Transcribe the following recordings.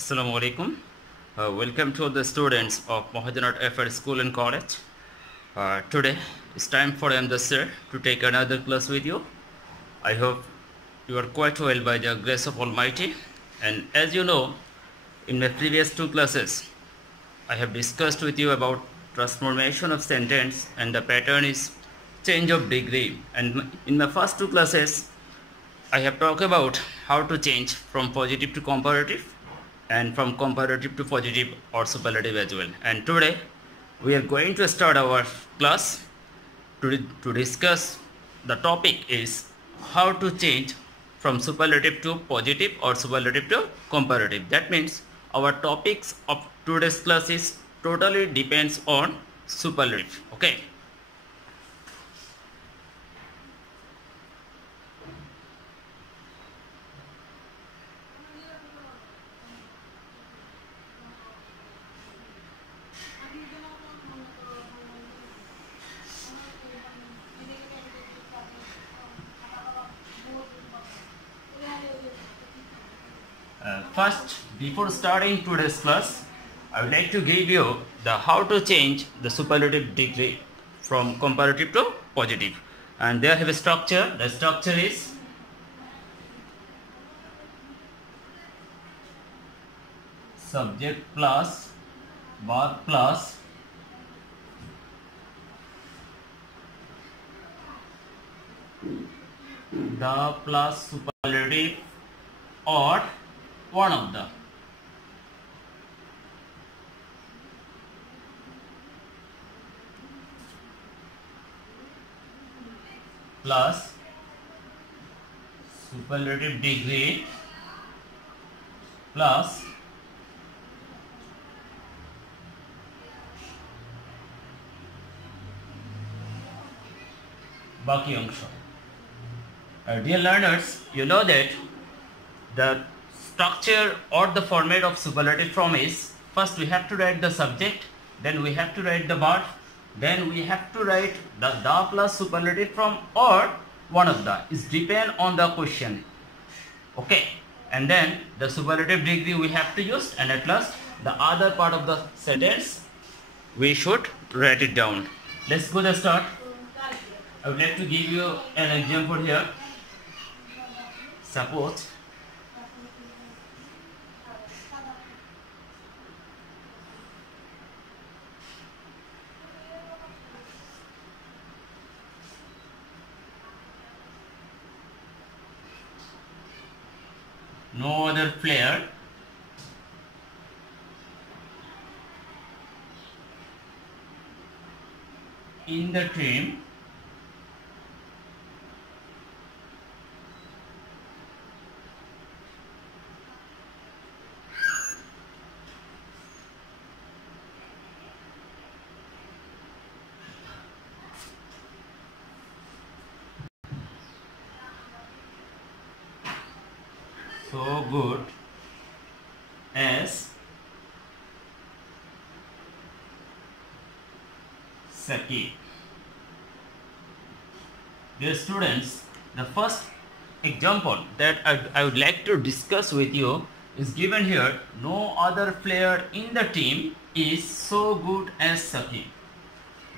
Assalamu alaikum. Welcome to the students of Mohajanat Affair School and College. Today it's time for M. Sir to take another class with you. I hope you are quite well by the grace of Almighty. And as you know, in my previous two classes, I have discussed with you about transformation of sentence, and the pattern is change of degree. And in my first two classes, I have talked about how to change from positive to comparative and from comparative to positive or superlative as well. And today we are going to start our class to discuss. The topic is how to change from superlative to positive or superlative to comparative. That means our topics of today's class is totally depends on superlative. Okay. First, before starting today's class, I would like to give you the how to change the superlative degree from comparative to positive. And they have a structure. The structure is subject plus verb plus the plus superlative or one of the. Plus superlative degree plus baki angsha. Dear learners, you know that the structure or the format of superlative form is, first we have to write the subject, then we have to write the verb, then we have to write the plus superlative form or one of the. Is depend on the question. Okay, and then the superlative degree we have to use, and at last the other part of the sentence we should write it down. Let's go to start. I would like to give you an example here. Suppose no other player in the team so good as Saqib. Dear students, the first example that I would like to discuss with you is given here. No other player in the team is so good as Saqib.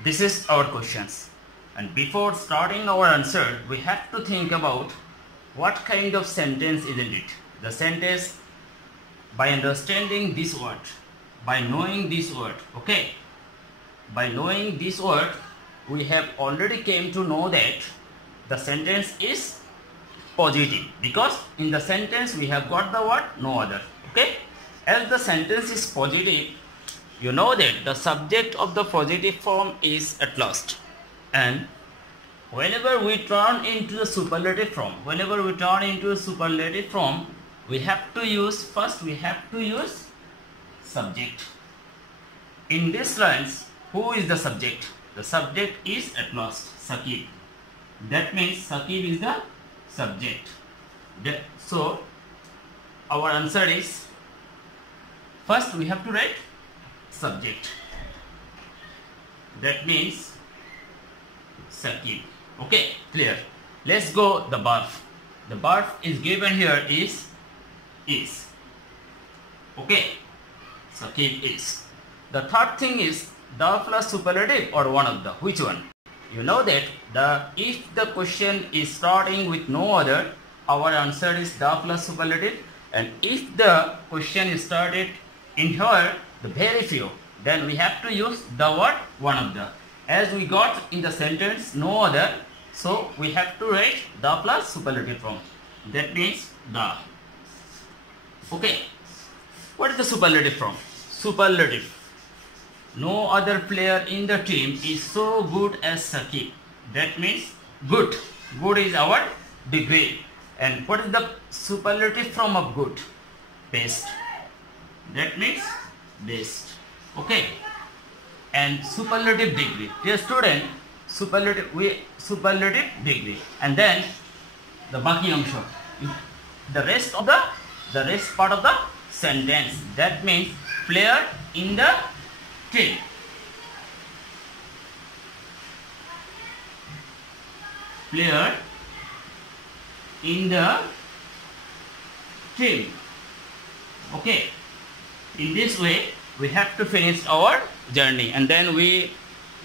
This is our questions, and before starting our answer we have to think about what kind of sentence isn't it. The sentence, by understanding this word, by knowing this word, okay, by knowing this word we have already came to know that the sentence is positive, because in the sentence we have got the word no other. Okay, as the sentence is positive, you know that the subject of the positive form is at last, and whenever we turn into the superlative form, we have to use, first we have to use subject. In this lines, who is the subject? The subject is at last Saqib. That means Saqib is the subject. So our answer is, first we have to write subject. That means Saqib. Okay, clear. Let's go the verb. The verb is given here is. Okay, Saqib is. The third thing is the plus superlative or one of the. Which one? You know that if the question is starting with no other, our answer is the plus superlative, and if the question is started in here the very few, then we have to use the word one of the. As we got in the sentence no other, so we have to write the plus superlative form. That means the. Okay. What is the superlative form? Superlative. No other player in the team is so good as Saqib. That means good. Good is our degree. And what is the superlative form of good? Best. That means best. Okay. And superlative degree. Dear student, superlative degree. And then the baki angsho. The rest part of the sentence. That means player in the team. Player in the team. Okay. In this way, we have to finish our journey, and then we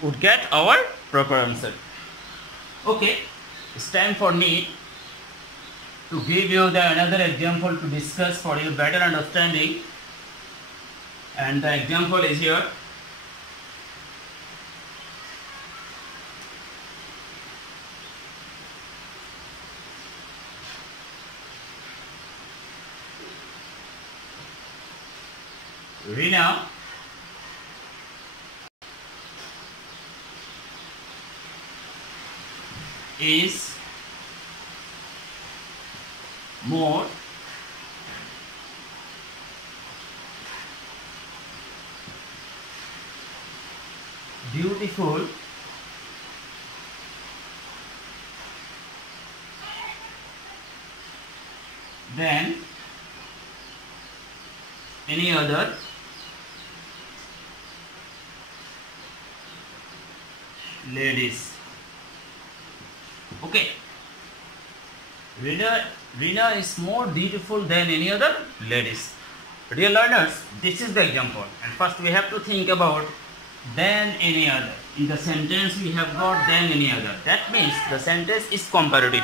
would get our proper answer. Okay. It's time for me to give you another example to discuss for your better understanding. And the example is here. Rina is more beautiful than any other ladies. Okay. Rina is more beautiful than any other ladies. Dear learners, this is the example. And first we have to think about than any other. In the sentence we have got than any other. That means the sentence is comparative.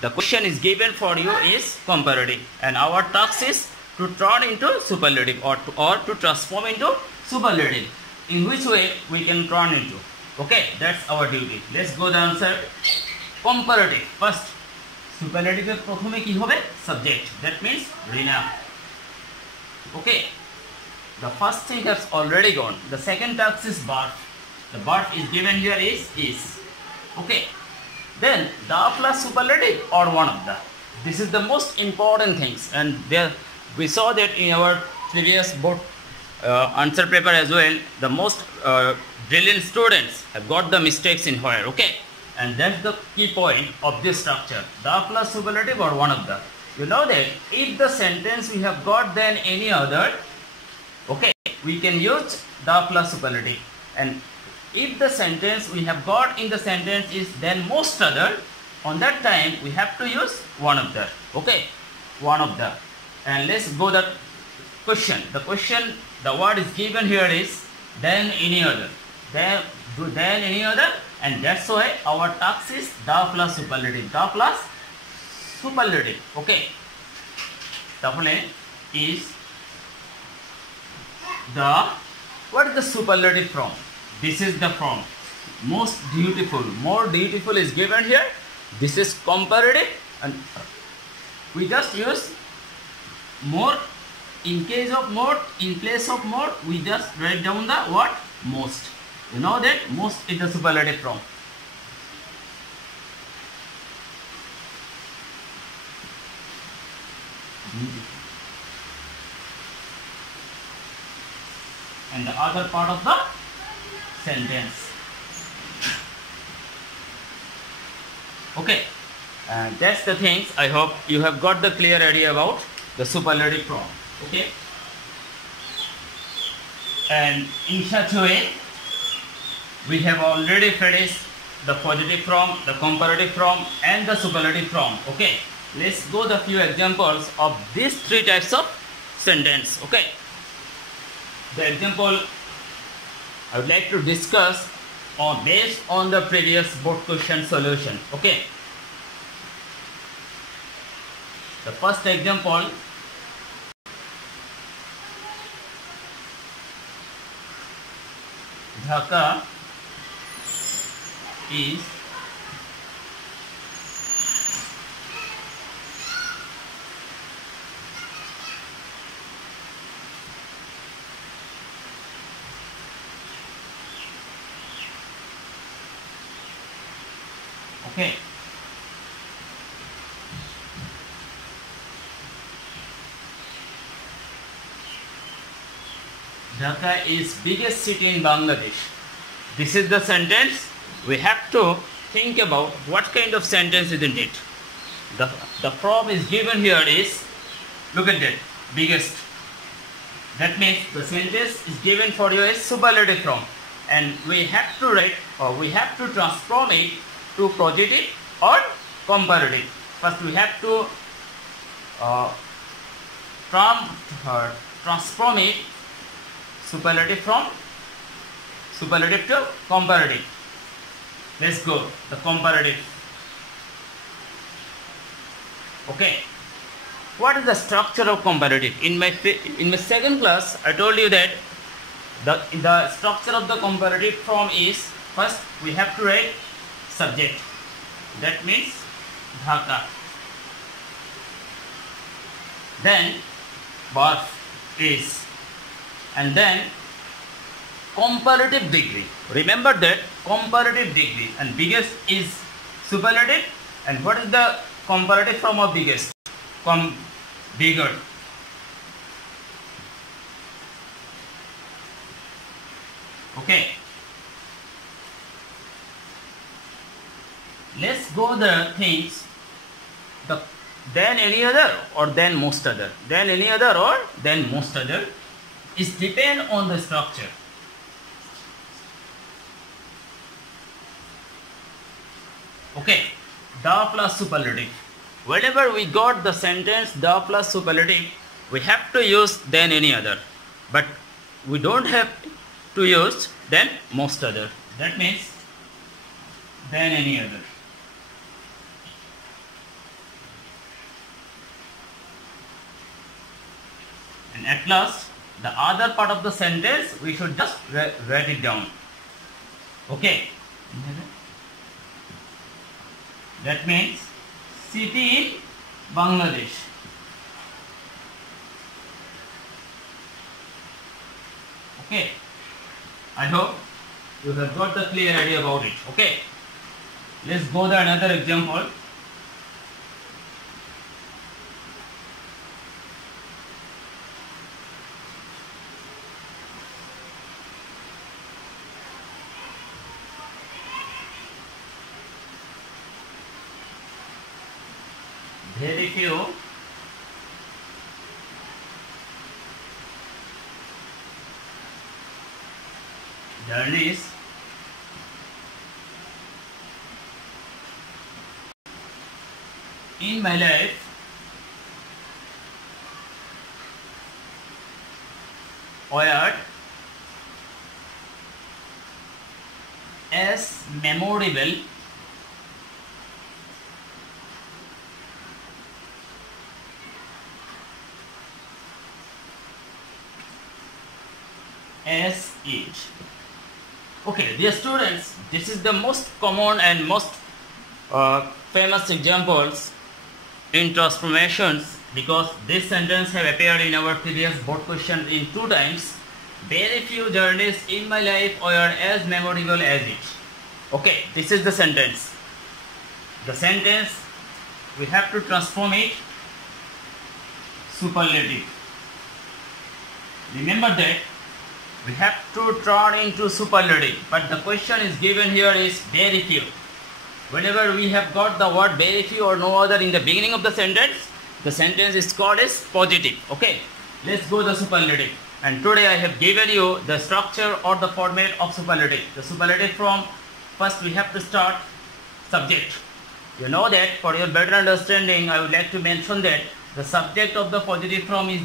The question is given for you is comparative. And our task is to turn into superlative or to transform into superlative. In which way we can turn into. Okay, that's our duty. Let's go the answer. Comparative. First, superlative এর প্রথমে কি হবে? Subject. That means Rina. Okay. The first thing has already gone. The second task is birth. The birth is given here is. Okay. Then the plus superlative or one of the. This is the most important things, and there we saw that in our previous board answer paper as well. The most brilliant students have got the mistakes in here. Okay. And that's the key point of this structure. The plus superlative or one of the. You know that if the sentence we have got than any other, okay, we can use the plus superlative. And if the sentence we have got in the sentence is then most other, on that time we have to use one of the. Okay, one of the. And let's go the question. The question, the word is given here is then any other. Then any other, and that's why our task is the plus superlative. The plus superlative. Okay. Tafule is the, what is the superlative from? This is the from. Most beautiful. More beautiful is given here. This is comparative, and we just use more. In case of more, in place of more, we just write down the what? Most. You know that most is the superlative from. And the other part of the sentence. Okay, that's the things. I hope you have got the clear idea about the superlative from. Okay, and in such a way we have already finished the positive from, the comparative from, and the superlative from. Okay, let's go the few examples of these three types of sentence. Okay, the example I would like to discuss based on the previous board question solution. Okay. The first example, Dhaka is okay. Dhaka is biggest city in Bangladesh. This is the sentence. We have to think about what kind of sentence isn't it. The form is given here is, look at that, biggest. That means the sentence is given for you as superlative form, and we have to write, or we have to transform it to positive or comparative. First we have to transform it superlative from superlative to comparative. Let's go, the comparative. Okay. What is the structure of comparative? In my second class, I told you that the structure of the comparative form is, first we have to write subject. That means Dhaka. Then verb is, and then comparative degree. Remember that comparative degree, and biggest is superlative. And what is the comparative form of biggest? Bigger. Okay. Let's go the things. Then any other or then most other. Then any other or then most other is depend on the structure. Okay. The plus superlative. Whenever we got the sentence the plus superlative, we have to use then any other, but we don't have to use then most other. That means then any other. And at last, the other part of the sentence we should just write it down. Okay. That means city in Bangladesh. Okay. I hope you have got the clear idea about it. Okay. Let's go to another example. Very few journeys in my life were as memorable as it. Okay, dear students, this is the most common and most famous examples in transformations, because this sentence have appeared in our previous board question in 2 times. Very few journeys in my life were as memorable as it. Okay, this is the sentence. The sentence we have to transform it superlative. Remember that we have to turn into superlative, but the question is given here is very few. Whenever we have got the word very few or no other in the beginning of the sentence is called as positive. Okay, let's go the superlative. And today I have given you the structure or the format of superlative. The superlative form, first we have to start subject. You know that for your better understanding, I would like to mention that the subject of the positive form is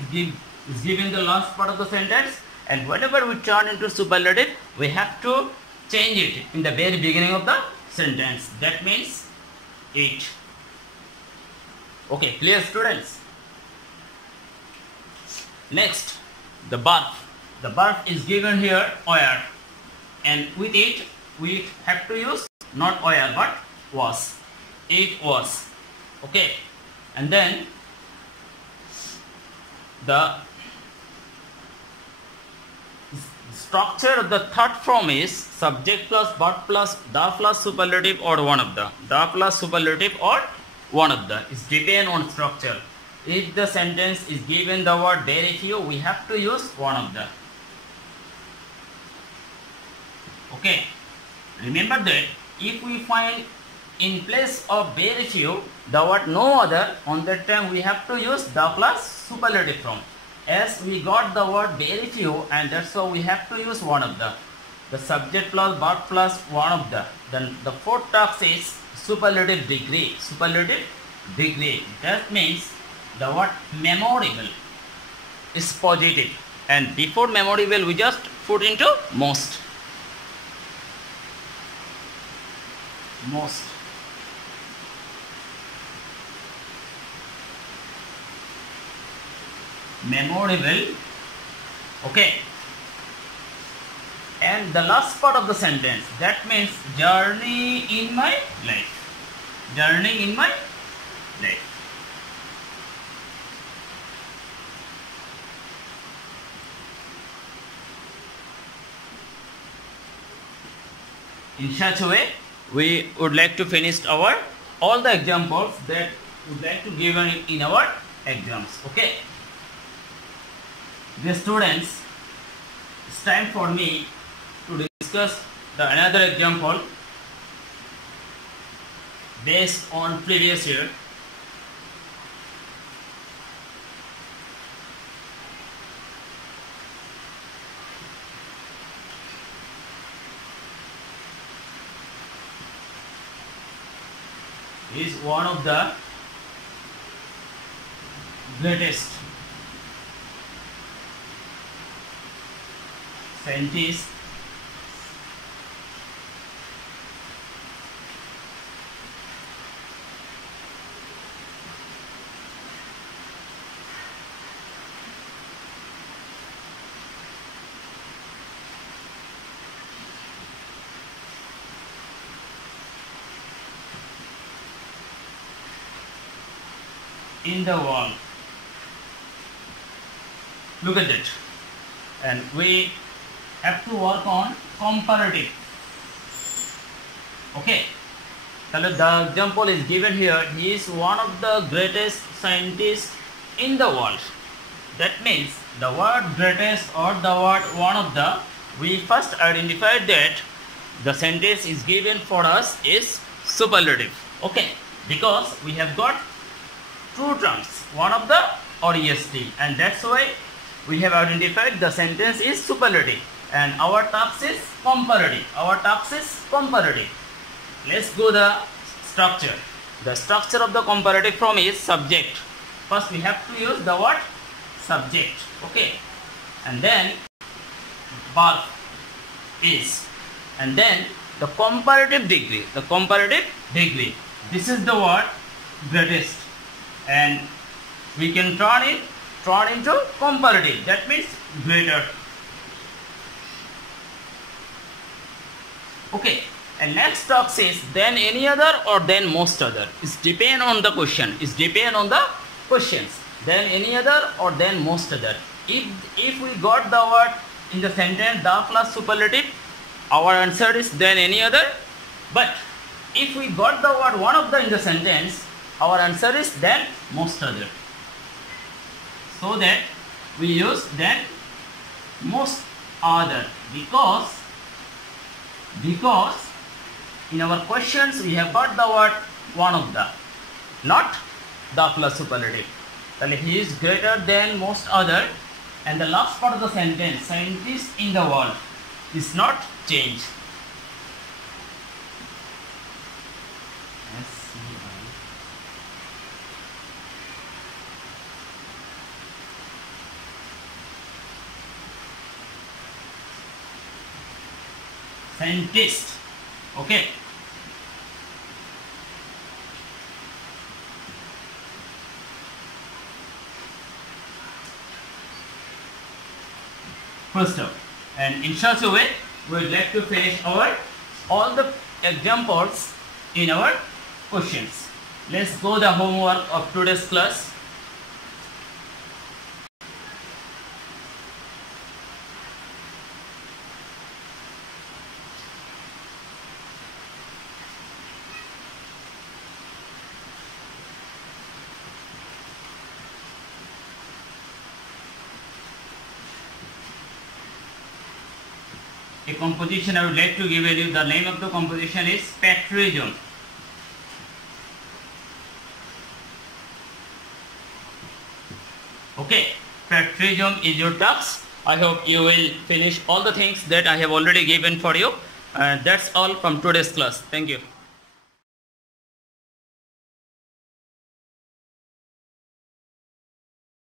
given the last part of the sentence, and whenever we turn into superlative, we have to change it in the very beginning of the sentence. That means it. Okay, clear students? Next, the verb. The verb is given here where, and with it we have to use not where but was. It was. Okay, and then the structure of the third form is subject plus verb plus the plus superlative or one of the. The plus superlative or one of the. It depends on structure. If the sentence is given the word very few, we have to use one of the. Okay. Remember that if we find in place of very few the word no other, on that time we have to use the plus superlative form. As we got the word very few, and that's why we have to use one of the. The subject plus verb plus one of the. Then the fourth task is superlative degree. Superlative degree. That means the word memorable is positive, and before memorable we just put into most. Most. Memorable. Okay. And the last part of the sentence, that means journey in my life. Journey in my life. In such a way, we would like to finish our all the examples that we would like to give in our exams. Okay. Dear students, it's time for me to discuss another example based on previous year. Is one of the greatest scientists in the world. Look at it. And we have to work on comparative. Okay. The example is given here. He is one of the greatest scientists in the world. That means the word greatest or the word one of the, we first identified that the sentence is given for us is superlative. Okay. Because we have got two terms, one of the or est, and that's why we have identified the sentence is superlative and our task is comparative. Our task is comparative. Let's go the structure. The structure of the comparative form is subject. First we have to use the word subject. Okay. And then verb is. And then the comparative degree. The comparative degree. This is the word greatest. And we can turn into comparative. That means greater. Okay. And next talk says then any other or then most other. It depends on the question. It depends on the questions. Then any other or then most other. If we got the word in the sentence the plus superlative, our answer is then any other. But if we got the word one of the in the sentence, our answer is then most other. So that we use then most other because in our questions we have got the word one of the, not the plus superlative. Well, he is greater than most other, and the last part of the sentence, scientist in the world, is not changed. Scientist. Okay. First up, and in such a way, we would like to finish all the examples in our questions. Let's go the homework of today's class. A composition I would like to give you, the name of the composition is patriotism. Okay, patriotism is your task. I hope you will finish all the things that I have already given for you. That's all from today's class. Thank you.